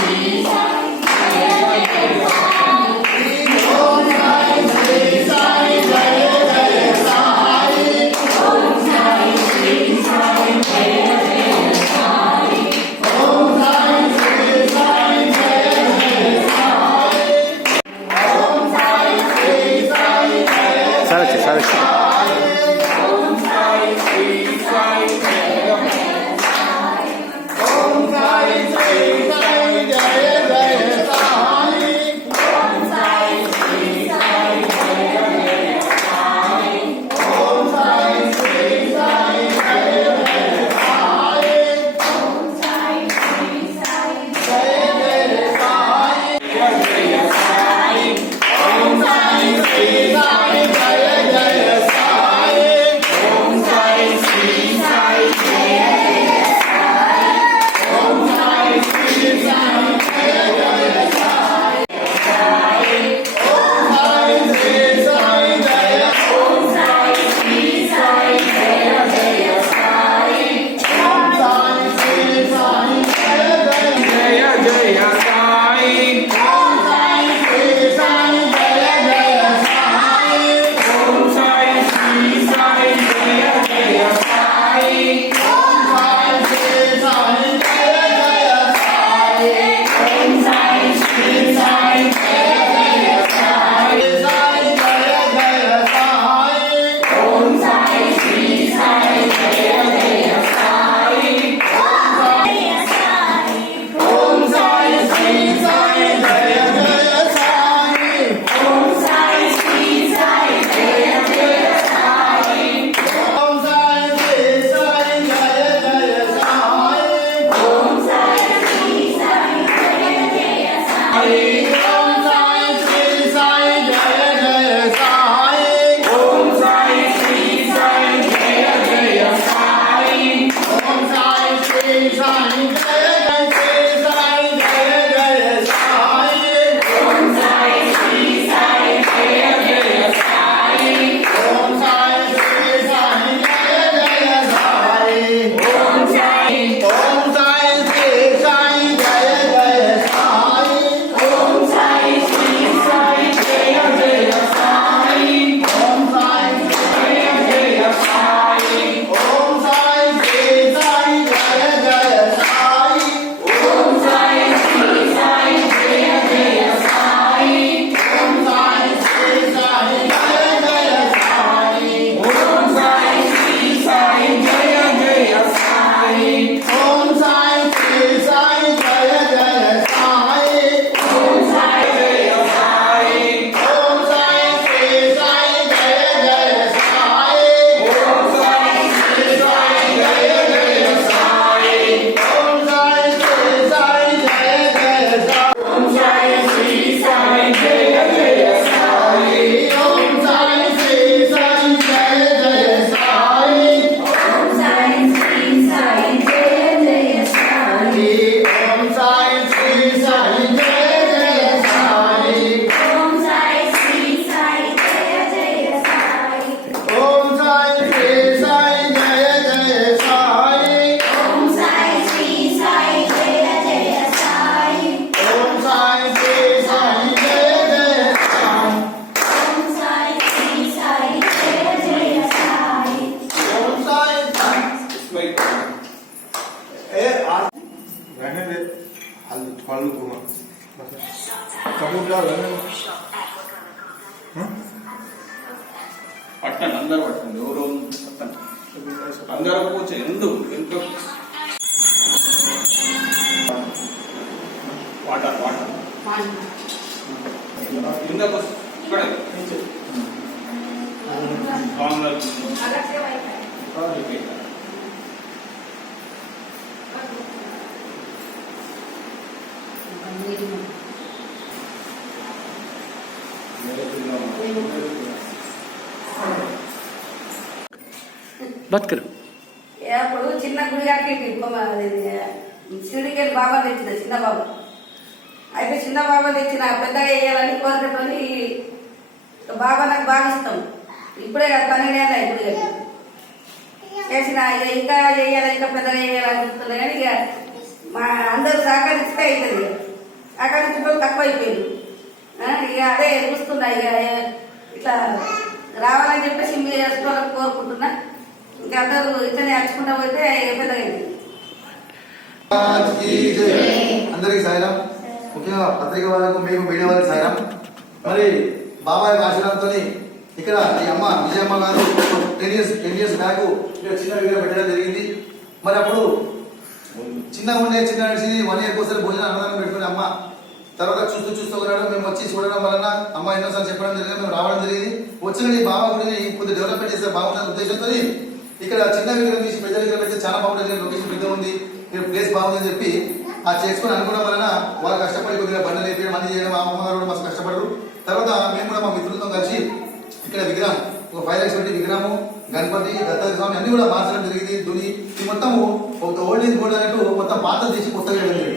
举手 रहने दे हाल फालू घूमा कबूतर रहने పట్టండి అందరూ పట్టండి ఎవరు పట్టండి అందరూ కూర్చో ఎందు ఎంతో వాటర్ వాటర్ ఇందాక ఇక్కడ బాగుంది బతకరు అప్పుడు చిన్న గుడి కట్టి షిరిడి బాబా తెచ్చిన చిన్న బాబు. అయితే చిన్న బాబా తెచ్చిన పెద్దగా వేయాలని కోరికతోని బాబా నాకు బాగా ఇష్టం. ఇప్పుడే కదా పన్నెండు ఏళ్ళ ఇప్పుడు చేసిన ఇంకా చేయాలి ఇంకా పెద్దగా చేయాలనుకుంటున్నా కానీ ఇక మా అందరూ సహకరిస్తే అవుతుంది సహకరించడం తక్కువ అయిపోయింది. ఇక అదే చూస్తున్నా ఇక ఇట్లా రావాలని చెప్పేసి మీరు చేసుకోవాలని కోరుకుంటున్నా. ఇంకా అందరూ ఇట్లనే నడుచుకుంటా పోతే పెద్దగా అందరికి అందరికీ సాయిరాం. ముఖ్యంగా పత్రిక వాళ్ళకు మేము మీడియా వాళ్ళకి సాయిరాం. మరి బాబాయ్ ఆశీర్వాదంతో ఇక్కడ ఈ అమ్మ విజయమ్మ గారు ten years ten years back చిన్న వీడియో పెట్టడం జరిగింది. మరి అప్పుడు చిన్నగా ఉండే చిన్న నడిచి వన్ ఇయర్ కోసం భోజనం అన్నదానం పెట్టుకునే అమ్మ. తర్వాత చూస్తూ చూస్తూ ఉన్నాడు. మేము వచ్చి చూడడం వలన అమ్మ ఎన్నోసార్లు చెప్పడం జరిగింది మేము రావడం జరిగింది. వచ్చిన ఈ బాబా గుడిని కొద్దిగా డెవలప్మెంట్ చేస్తే బాగుంటుంది ఉద్దేశంతో ఇక్కడ చిన్న విగ్రహం తీసి పెద్ద విగ్రహం అయితే చాలా బాగుంటుంది. లొకేషన్ పెద్ద ఉంది. మీరు ప్లేస్ బాగుందని చెప్పి ఆ చేసుకుని అనుకోవడం వలన వాళ్ళు కష్టపడి కొద్దిగా బండలు వేపించడం అన్ని చేయడం మా అమ్మగారు కూడా మస్తు కష్టపడరు తర్వాత మేము కూడా మా మిత్రులతో కలిసి ఇక్కడ విగ్రహం ఒక ఫైవ్ లక్షల విగ్రహము గణపతి దత్తాత్రేయ స్వామి అన్ని కూడా మార్చడం జరిగింది. దుని ఈ మొత్తము ఒక ఓల్డ్ ఈజ్ బోర్డు అన్నట్టు మొత్తం పాత తీసి కొత్తగా జరిగింది.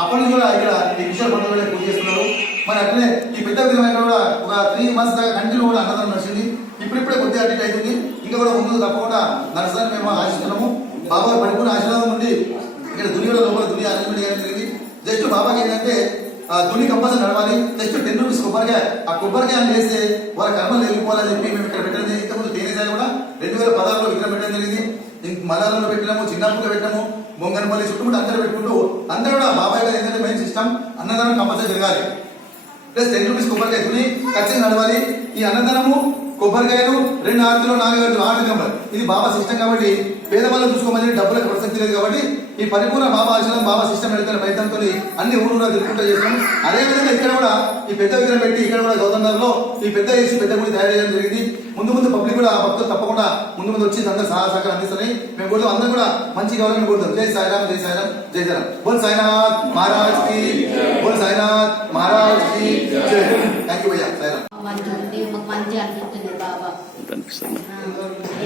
అప్పటి నుంచి కూడా ఇక్కడ ఈ కిషోర్ పండుగ పూజ చేస్తున్నారు. మరి అట్లనే ఈ పెద్ద విధమైన కూడా ఒక త్రీ మంత్స్ దాకా కంటిన్యూ కూడా అన్నదానం నడిచింది. ఇప్పుడిప్పుడే కొద్దిగా అటు అవుతుంది ఇంకా కూడా ముందు తప్పకుండా నడుస్తుందని మేము ఆశిస్తున్నాము. బాబా పరిపూర్ణ ఆశీర్వాదం ఉండి ఇక్కడ దునియాలో లోపల దునియా అరేంజ్మెంట్ చేయడం జరిగింది. జస్ట్ బాబాకి ఏంటంటే దుని కంపల్సరీ నడవాలి. జస్ట్ టెన్ రూపీస్ కొబ్బరికాయ. ఆ కొబ్బరికాయ వేస్తే వాళ్ళ కర్మలు వెళ్ళిపోవాలని చెప్పి మేము ఇక్కడ పెట్టడం జరిగింది. ఇంతకుముందు తేనెసాయి కూడా రెండు వేల పదహారులో విగ్రహం పెట్టడం జరిగింది. ఇంక మలయాళంలో పెట్టినాము చిన్నప్పుడు పెట్టినాము బొంగనపల్లి చుట్టుముట్టు అందరూ పెట్టుకుంటూ అందరూ కూడా బాబాయ్ గారు ఏంటంటే మెయిన్ సిస్టమ్ అన్నదానం కంపల్సరీ జరగాలి. ప్లస్ టెన్ రూపీస్ కొబ్బరికాయ తుని ఖచ్చితంగా నడవాలి. ఈ అన్నదానము కొబ్బరికాయలు రెండు ఆరుతులు నాలుగు ఆరు నెంబర్ ఇది బాబా సిస్టమ్ కాబట్టి పేదవాళ్ళు చూసుకోమని డబ్బులకు ప్రసక్తి లేదు కాబట్టి ఈ పరిపూర్ణ బాబా ఆశ్రమం బాబా సిస్టమ్ వెళ్తున్న ప్రయత్నంతో అన్ని ఊరు తిరుగుకుంటూ చేస్తాం అదే విధంగా ఇక్కడ కూడా ఈ పెద్ద విగ్రహం పెట్టి ఇక్కడ కూడా గౌతమ్నగర్లో ఈ పెద్ద చేసి పెద్ద గుడి తయారు చేయడం జరిగింది. ముందు ముందు పబ్లిక్ కూడా ఆ భక్తులు తప్పకుండా ముందు ముందు వచ్చి అందరూ సహాయ సహకారం అందిస్తారని మేము కూడా అందరూ కూడా మంచి కావాలని కోరుతాం జై సాయిరామ్ జై సాయిరామ్ జై జయరామ్ బోల్ సాయినాథ్ మహారాజ్కి బోల్ సాయినాథ్ మహారాజ్కి జై. థ్యాంక్ యూ భయ్యా. సాయిరామ్. మంచిగా అనిపిస్తుంది బాబా.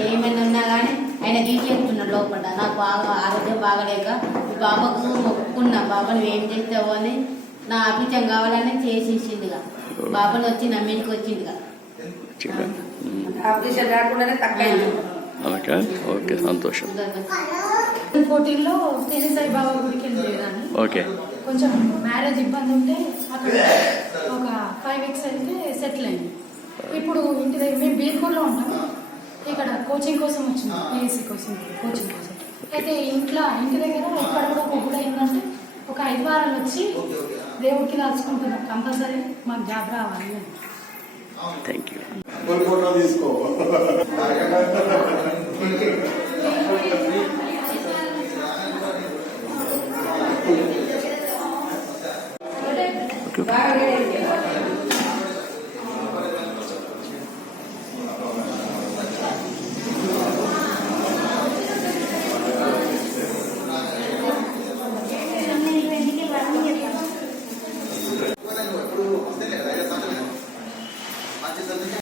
ఏమైనా ఉన్నా కానీ ఆయన గీకేస్తున్నాడు లోపల. నాకు బాగా ఆరోగ్యం బాగలేక ఈ బాబాకు మొక్కుకున్నా. బాబా నువ్వేం చేస్తావు అని నా అభిచం కావాలని చేసి ఇచ్చిందిగా బాబాను వచ్చి నమ్మింటికి వచ్చిందిగా. ఆపరేషన్ రాకుండానే తక్కువ ఓకే. ఓకే సంతోషం. ఫోర్టీన్లో తేని సాయిబాబా గుడికి వెళ్ళేదాన్ని ఓకే. కొంచెం మ్యారేజ్ ఇబ్బంది ఉంటే అక్కడ ఒక ఫైవ్ వీక్స్ అయితే సెటిల్ అయింది. ఇప్పుడు ఇంటి దగ్గర మేము బీర్పూర్లో ఉంటాం. ఇక్కడ కోచింగ్ కోసం వచ్చింది పిఎస్సి కోసం కోచింగ్ కోసం. అయితే ఇంట్లో ఇంటి దగ్గర ఇక్కడ కూడా ఒక గుడి అయిందంటే ఒక ఐదు వారాలు వచ్చి దేవుడికి దాచుకుంటున్నాం కంపల్సరీ మాకు జాబ్ రావాలి అని. థ్యాంక్ యూ ఫోటో తీసుకో.